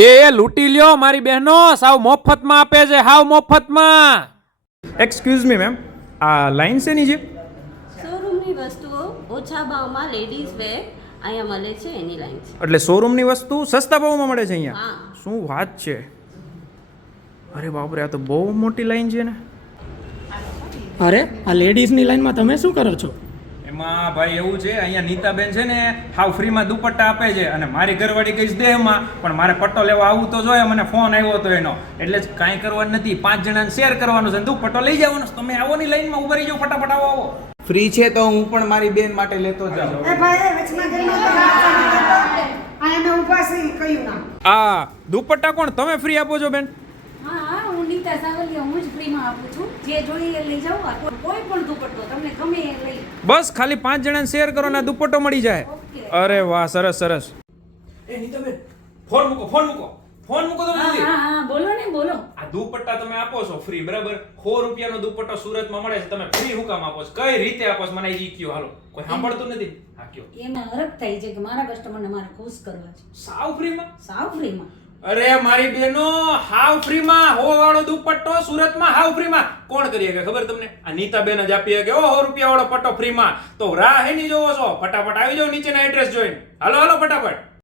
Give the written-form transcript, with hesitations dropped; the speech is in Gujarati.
એ લૂંટી લ્યો મારી બહેનો, સાવ મફતમાં આપે છે, હાવ મફતમાં. એક્સક્યુઝ મી મેમ, આ લાઈન શેની છે? શોરૂમની વસ્તુઓ ઓછા ભાવમાં લેડીઝ વેર અહીંયા મળે છે એની લાઈન છે. એટલે શોરૂમની વસ્તુ સસ્તા ભાવમાં મળે છે અહીંયા? હા. શું વાત છે! અરે બાપરે, આ તો બહુ મોટી લાઈન છે ને. અરે આ લેડીઝની લાઈનમાં તમે શું કરો છો? એમાં ભાઈ એવું છે, અહીંયા નીતાબેન છે ને હાવ ફ્રીમાં દુપટ્ટા આપે છે, અને મારી ઘરવાળી કહીશ દે એમાં, પણ મારે પટ્ટો લેવા આવવું તો જોઈએ. મને ફોન આવ્યો હતો એનો, એટલે જ કાંઈ કરવાનું નથી, 5 જણાને શેર કરવાનું છે, દુપટ્ટો લઈ જવાનો. તમે આવો ની લાઈનમાં ઉભા રહી જાઓ, ફટાફટ આવો આવો. ફ્રી છે તો હું પણ મારી બેન માટે લેતો જાઉં. એ ભાઈ વચમાં આયા મેં ઊભા છે કયું નામ? આ દુપટ્ટા કોણ તમે ફ્રી આપો છો બેન? હા, હું નીતા સાવલિયા, હું જ ફ્રીમાં આપું છું. જે જોઈએ એ લઈ જાઓ. કોઈ પણ દુપટ્ટો તમને ગમે એ લઈ. બસ ખાલી 5 જણાને શેર કરો ને દુપટ્ટો મળી જાય. ઓકે. અરે વાહ, સરસ સરસ. એ નીતાબેન, ફોન મૂકો, ફોન મૂકો, ફોન મૂકો તો હા હા હા, બોલો ને બોલો. આ દુપટ્ટા તમે આપો છો ફ્રી, બરાબર? 100 રૂપિયાનો દુપટ્ટો સુરતમાં મળે છે, તમે ફ્રી હું કામ આપો છો? કઈ રીતે આપો છો મને ઈ કયો. હાલો, કોઈ સાંભળતું નથી. હા કયો. એમાં હરખ થાય છે કે મારા કસ્ટમરને મારે ખુશ કરવા છે. સાવ ફ્રીમાં? સાવ ફ્રીમાં. અરે મારી બેનો, હાવ ફ્રીમાં 100 વાળો દુપટ્ટો સુરતમાં હાવ ફ્રીમાં કોણ કરી શકે ખબર તમને? આ નીતાબેન જ આપી કે 100 રૂપિયા વાળો પટ્ટો ફ્રીમાં. તો રાહ એની જોવો છો, ફટાફટ આવી જાઓ નીચેના એડ્રેસ જોઈને. હાલો હાલો ફટાફટ.